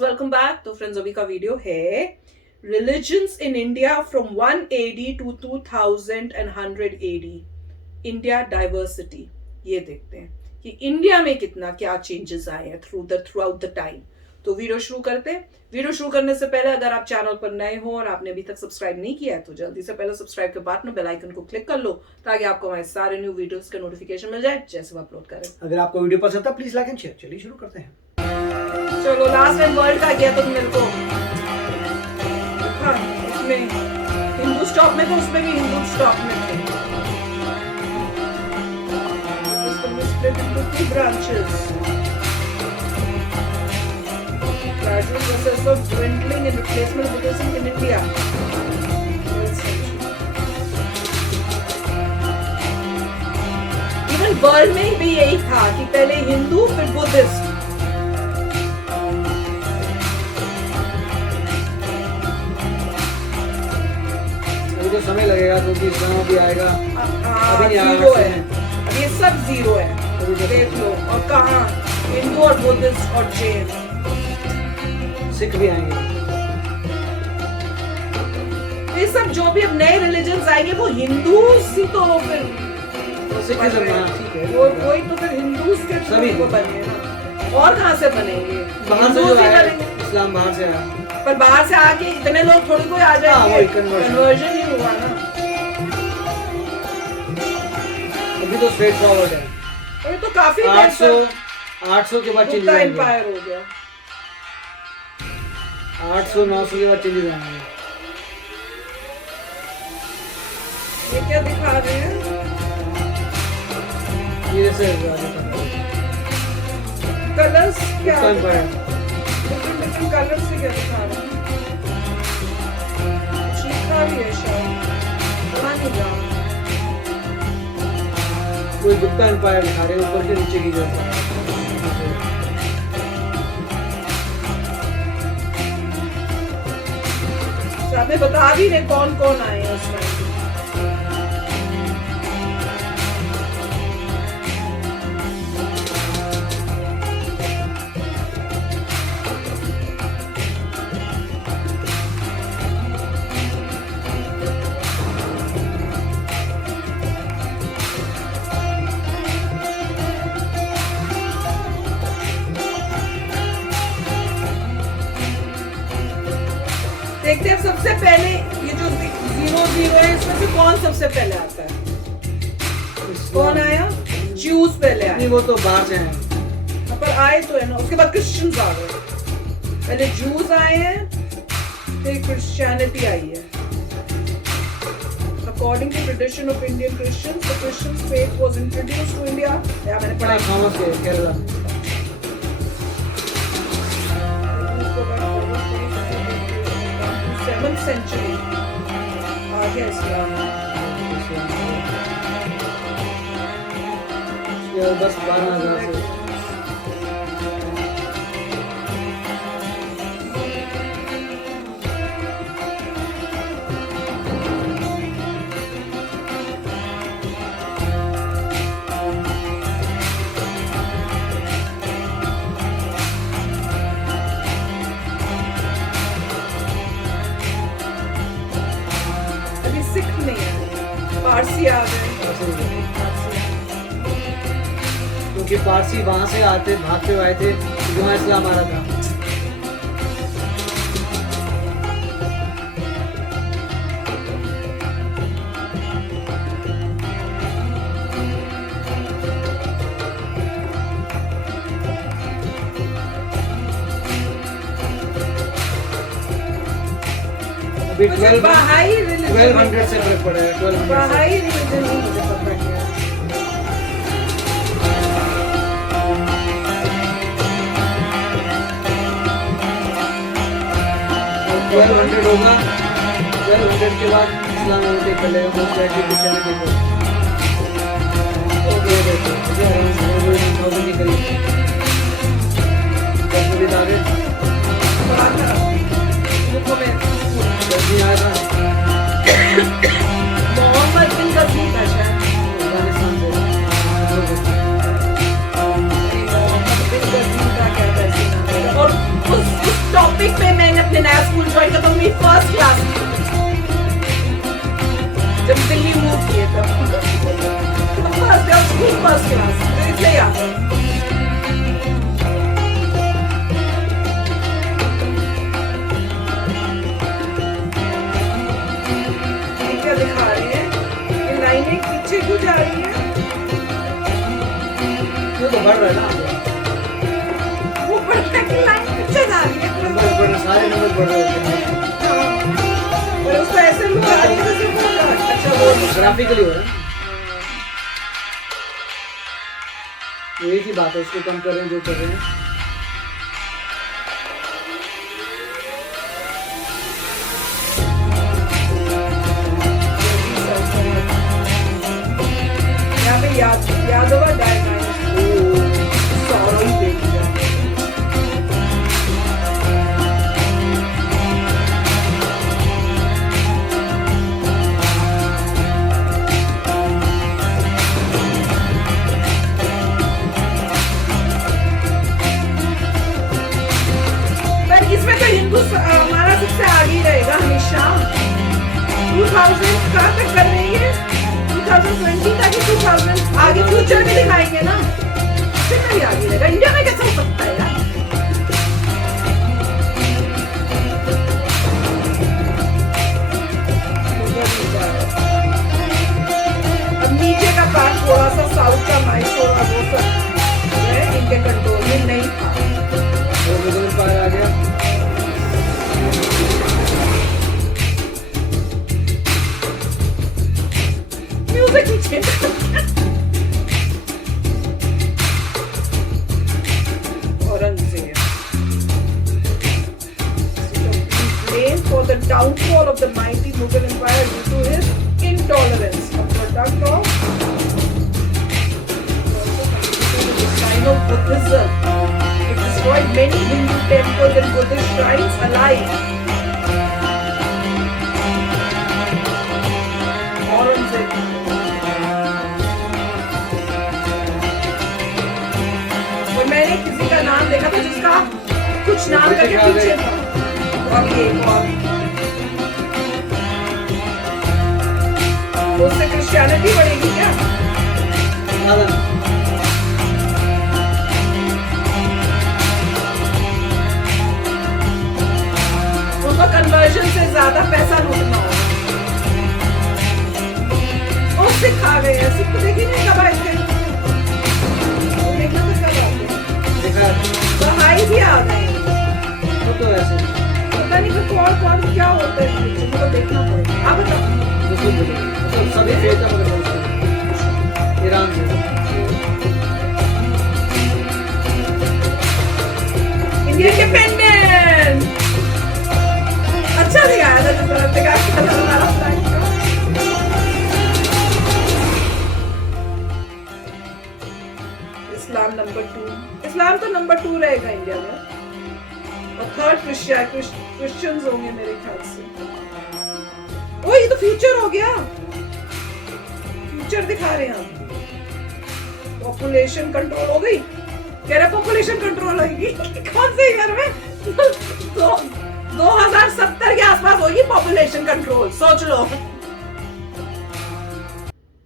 Welcome back. तो friends अभी का वीडियो है religions in India from 1 AD to 2000 and 100 AD, India diversity. ये देखते हैं कि इंडिया में कितना क्या चेंजेस आए हैं थ्रू आउट द टाइम। तो वीडियो शुरू करते हैं। वीडियो शुरू करने से पहले अगर आप चैनल पर नए हो और आपने अभी तक सब्सक्राइब नहीं किया है तो जल्दी से पहले सब्सक्राइब के बाद में बेल आइकन को क्लिक कर लो ताकि आपको हमारे सारे न्यू वीडियोस का नोटिफिकेशन मिल जाए जैसे वो अपलोड करें। अगर आपको वीडियो पसंद है प्लीज लाइक एंड शेयर। चलिए शुरू करते हैं। चलो लास्ट टाइम वर्ल्ड का किया तो मेरे को हाँ, इसमें हिंदू स्टॉक में तो उसमें भी हिंदू स्टॉक में थे। Split into 2 branches. Gradual process of dwindling and replacement of Buddhism in India. Even world में भी यही था कि पहले हिंदू फिर बुद्धिस्ट। अभी तो समय लगेगा क्योंकि इस्लाम भी आएगा। अभी नहीं जीरो आया है, अब ये सब जीरो है। देख लो और कहाँ हिंदू और बुद्धिस्ट और जैन, सिख भी आएंगे। ये सब जो भी अब नए रिलीजन्स आएंगे वो हिंदू ही तो फिर सिखिज्म ठीक है, वही तो फिर हिंदू के सभी को बने ना। और कहाँ से बनेंगे? बाहर से जो आया इस्लाम बाहर से आया, पर बाहर से आके इतने लोग थोड़ी कोई आ जाएंगे। कन्वर्जन ही हुआ ना। अभी तो स्ट्रेट फॉरवर्ड है। अभी तो काफी 800 के बाद चेंजेस आएंगे। एम्पायर हो गया। 800-900 के बाद चेंजेस आएंगे। ये क्या दिखा रहे हैं? ये से कलर्स क्या? एम्पायर डिफरेंट कलर्स से क्या दिखा रहे हैं? चीखा भी है शायद, पता नहीं क्या। कोई गुप्ता एम्पायर दिखा रहे हैं ऊपर से नीचे की जो साथ में बता भी रहे कौन कौन आए हैं उस टाइम। देखते हैं सबसे पहले ये जो 0 है इसमें से कौन सबसे पहले आता है? कौन आया? ज्यूज पहले आए। वो तो बाहर से हैं। पर आए तो है ना, उसके बाद क्रिश्चियंस आ गए। पहले ज्यूज आए हैं फिर क्रिश्चियनिटी आई है। According to tradition of Indian Christians, the Christian faith was introduced to India. या मैंने पढ़ा थॉमस के केरला। 7th century आ गया इस्लाम। ये बस 12,000 से सिख नहीं है, पारसी आ गए। क्योंकि पारसी वहां से आते भागते आए थे जहाँ इस्लाम आ रहा था। अभी 1200 से फर्क पड़ा है। 1200 बहाई रिलीजन नहीं मुझे पता क्या है। 1200 होगा। 1200 के बाद इस्लाम ओके चलेगा। मोस्ट लाइकली क्रिश्चियनिटी को ओके देखो मुझे अराउंड 1000 के करीब 10 बजे आगे आया था। मोहम्मद बिन कसीम है शायद अफगानिस्तान से। मोहम्मद बिन कसीम का क्या वो तो बढ़ रहा है ना, वो बढ़ता है कि लाइन पीछे जा रही है। नंबर बढ़ रहे, सारे नंबर बढ़ रहे होते हैं। और उसको ऐसे लोग आ रही है जैसे वो अच्छा वो ग्राफिकली हो रहा है, एक ही बात है, उसको कम कर रहे हैं जो कर रहे हैं। यहाँ पे यादव सौरव ही देख लिया। पर इसमें तो हिंदू हमारा सबसे आगे ही रहेगा हमेशा। 2000 का तक कर रही है, 2020 का कि 2000 आगे फ्यूचर में दिखाएंगे ना, फिर नहीं आगे रहेगा। इंडिया में कैसा हो सकता है यार? अब नीचे का पार्ट थोड़ा सा साउथ का मैसूर और वो सब है, इनके कंट्रोल में नहीं था। वो मुगल एम्पायर आ गया, म्यूजिक नीचे Aurangzeb blamed for the downfall of the mighty Mughal Empire due to his intolerance, a product of Sino-Buddhism. It destroyed many Hindu temples and Buddhist shrines alike. Aurangzeb. और मैंने किसी का नाम देखा था जिसका कुछ नाम करके पीछे था। और ये और उससे क्रिश्चियनिटी बढ़ेगी क्या? उनको कन्वर्जन से ज्यादा पैसा लूटना होगा। और सिख आ गए हैं, सिख तो देखी नहीं कब आए थे, देखना तो कब आते हैं, बहाई भी आ गए हैं। तो ऐसे पता नहीं कि कौन कौन क्या होता है, मुझको देखना पड़ेगा। आप बताओ। मतलब सभी फेक है, मगर ईरान से इंडिपेंडेंट अच्छा दिखाया था, जो तुरंत दिखाया था हमारा फ्लाइट का। इस्लाम नंबर 2, इस्लाम तो नंबर 2 रहेगा इंडिया में, और थर्ड क्रिश्चियंस होंगे मेरे ख्याल से। ओ ये तो फ्यूचर हो गया, फ्यूचर दिखा रहे हैं हम। पॉपुलेशन कंट्रोल हो गई, कह रहे पॉपुलेशन कंट्रोल होगी कौन से ईयर में? 2070 के आसपास होगी पॉपुलेशन कंट्रोल, सोच लो।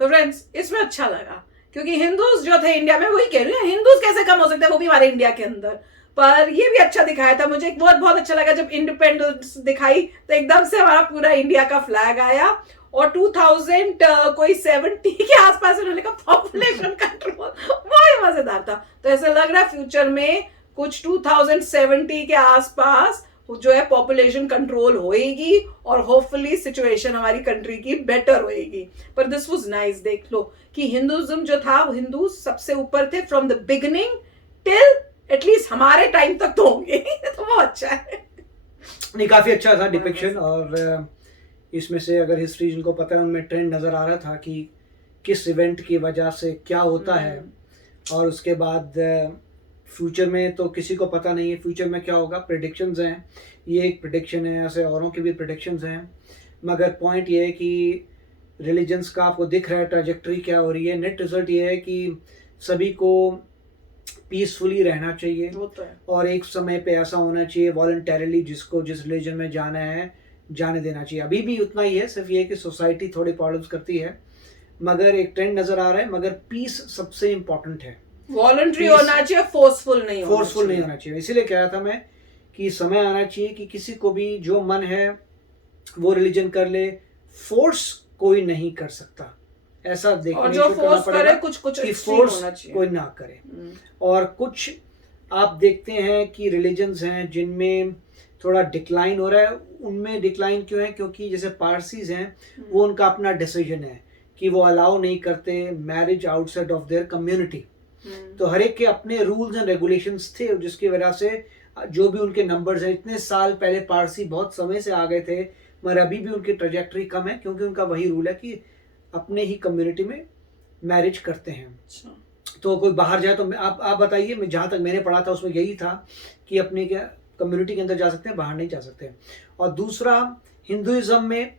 तो फ्रेंड्स इसमें अच्छा लगा क्योंकि हिंदूज जो थे इंडिया में, वही कह रही हूँ, हिंदूज कैसे कम हो सकते हैं, वो भी हमारे इंडिया के अंदर। पर ये भी अच्छा दिखाया था, मुझे बहुत अच्छा लगा जब इंडिपेंडेंस दिखाई तो एकदम से हमारा पूरा इंडिया का फ्लैग आया। और 2070 के आसपास उन्होंने कहा पॉपुलेशन कंट्रोल, वो ही मजेदार था। तो ऐसा लग रहा है फ्यूचर में कुछ 2070 के आसपास जो है पॉपुलेशन कंट्रोल होएगी और होपफुली सिचुएशन हमारी कंट्री की बेटर होएगी। पर दिस वाज नाइस, देख लो कि हिंदुइज्म जो था, वो हिंदू सबसे ऊपर थे from the beginning till at least हमारे टाइम तक तो होंगे तो वो अच्छा है। नहीं, काफी अच्छा था डिपिक्शन। और इसमें से अगर हिस्ट्री जिनको पता है उनमें ट्रेंड नजर आ रहा था कि किस इवेंट की वजह से क्या होता है, और उसके बाद फ्यूचर में तो किसी को पता नहीं है फ्यूचर में क्या होगा। प्रेडिक्शंस हैं, ये एक प्रेडिक्शन है, ऐसे औरों की भी प्रेडिक्शंस हैं, मगर पॉइंट ये है कि रिलीजन्स का आपको दिख रहा है ट्रैजेक्टरी क्या हो रही है। नेट रिजल्ट ये है कि सभी को पीसफुली रहना चाहिए, होता है। और एक समय पे ऐसा होना चाहिए वॉलंटरीली जिसको जिस रिलीजन में जाना है जाने देना चाहिए। अभी भी उतना ही है, सिर्फ ये कि सोसाइटी थोड़ी प्रॉब्लम्स करती है, मगर एक ट्रेंड नजर आ रहा है। मगर पीस सबसे इम्पोर्टेंट है, वॉलंटरी होना चाहिए, फोर्सफुल नहीं होना चाहिए। इसीलिए कह रहा था मैं कि समय आना चाहिए कि किसी को भी जो मन है वो रिलीजन कर ले, फोर्स कोई नहीं कर सकता। ऐसा और देखने जो को करना फोर्स करे पड़ेगा कुछ कुछ कि एक्सट्रीम फोर्स होना चाहिए। कोई ना करे। और कुछ आप देखते हैं कि रिलीजन्स हैं जिनमें थोड़ा डिक्लाइन हो रहा है। उनमें डिक्लाइन क्यों है? क्योंकि जैसे पारसीज हैं, वो उनका अपना डिसीजन है कि वो अलाउ नहीं करते marriage outside of their community. तो हर एक के अपने रूल्स एंड रेगुलेशंस थे, जिसकी वजह से जो भी उनके नंबर्स हैं, इतने साल पहले पारसी बहुत समय से आ गए थे, मगर अभी भी उनकी ट्रेजेक्टरी कम है, क्योंकि उनका वही रूल है कि अपने ही कम्युनिटी में मैरिज करते हैं। तो कोई बाहर जाए तो आप बताइए, मैं जहाँ तक मैंने पढ़ा था उसमें यही था कि अपने क्या कम्युनिटी के अंदर जा सकते हैं, बाहर नहीं जा सकते। और दूसरा, हिंदुइज्म में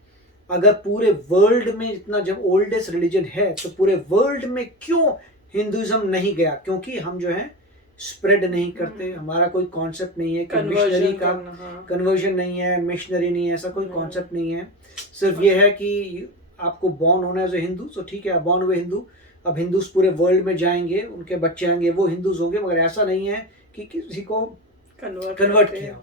अगर पूरे वर्ल्ड में इतना जब ओल्डेस्ट रिलीजन है, तो पूरे वर्ल्ड में क्यों हिंदुइज्म नहीं गया? क्योंकि हम जो है स्प्रेड नहीं करते, हमारा कोई कॉन्सेप्ट नहीं है कि मिशनरी का कन्वर्जन नहीं है, मिशनरी नहीं है, ऐसा कोई कॉन्सेप्ट नहीं है। सिर्फ ये है कि आपको बॉर्न होना है एज ए हिंदू, तो ठीक है, आप बॉर्न हुए हिंदू। अब हिंदूज पूरे वर्ल्ड में जाएंगे, उनके बच्चे आएंगे, वो हिंदूज होंगे, मगर ऐसा नहीं है कि किसी को कन्वर्ट किया।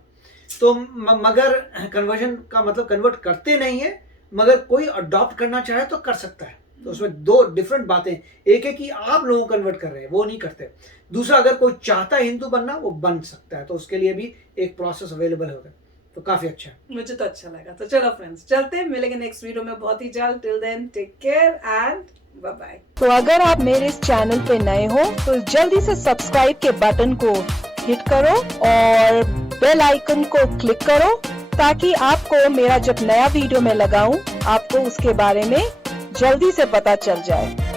तो मगर कन्वर्जन का मतलब कन्वर्ट करते नहीं है, मगर कोई अडॉप्ट करना चाहे तो कर सकता है। तो उसमें दो डिफरेंट बातें, एक है कि आप लोगों को कन्वर्ट कर रहे हैं, वो नहीं करते। दूसरा, अगर कोई चाहता है हिंदू बनना, वो बन सकता है, तो उसके लिए भी एक प्रोसेस अवेलेबल होगा। तो काफी अच्छा है, मुझे तो अच्छा लगा। तो चलो फ्रेंड्स, चलते हैं, मिलेंगे नेक्स्ट वीडियो में बहुत ही जल्द। Till then take care and bye bye. तो अगर आप मेरे इस चैनल पे नए हो तो जल्दी से सब्सक्राइब के बटन को हिट करो और बेल आइकन को क्लिक करो, ताकि आपको मेरा जब नया वीडियो मैं लगाऊं, आपको उसके बारे में जल्दी से पता चल जाए।